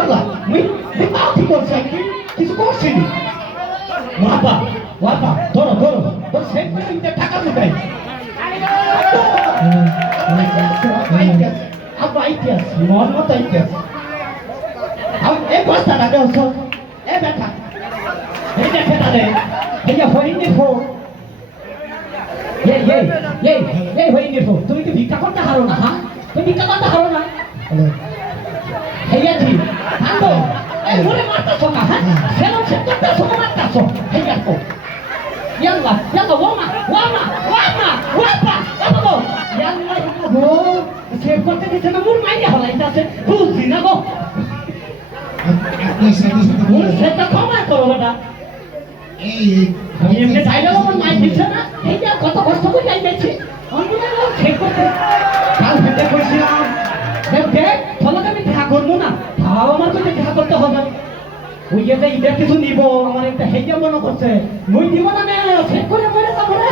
আল্লাহ মুই মুই ঠিক করছি কি কিছু করছি নি। ওয়াপা ওয়াপা ধরো ধরো তোর সেট করে টাকা দিতে আব্বা ইতিহাস মন মতো ইতিহাস। আম এ বস্তা দেও সব, এ বেটা এই দেখে তাহলে এই যে হইনি ফো। এই এই এই এই হইনি ফো। তুমি কি ভিক্ষা করতে হারো না হ্যাঁ তুমি ভিক্ষা করতে হারো না। ওরে মারতাছো না হ্যাঁ সে করতে সময় মারতাছো দিছে না মুর মাইয়া হলাইতাছে বুঝছি না গো আপনার সাথে সাথে মুর সেটা ক্ষমা করো বেটা এই এমনি চাইলেও আমার মাই দিচ্ছে না এই যে কত কষ্ট করে ঠিক করব না? তাও আমার কাছে দেখা করতে হবে। ওই যে ঈদে কিছু নিব, আমার একটা হেজে মনে করছে। মই দিব না নে ঠিক করে করে যাব রে।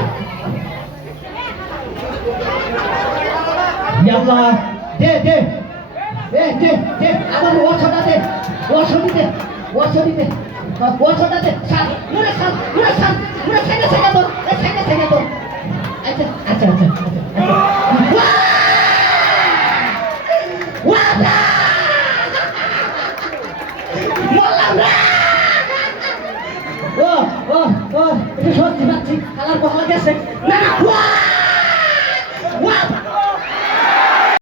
ইয়াল্লা দে দে। দে দে দে আমার ওছটা দে ওছটি দে ওছটি দে ওছটা দে সাল মুরে সাল মুরে সাল মুরে সেকে সেকে তো সেকে সেকে তো আচ্ছা আচ্ছা আচ্ছা। সত্যি পাচ্ছি কালার বহলা গেছে না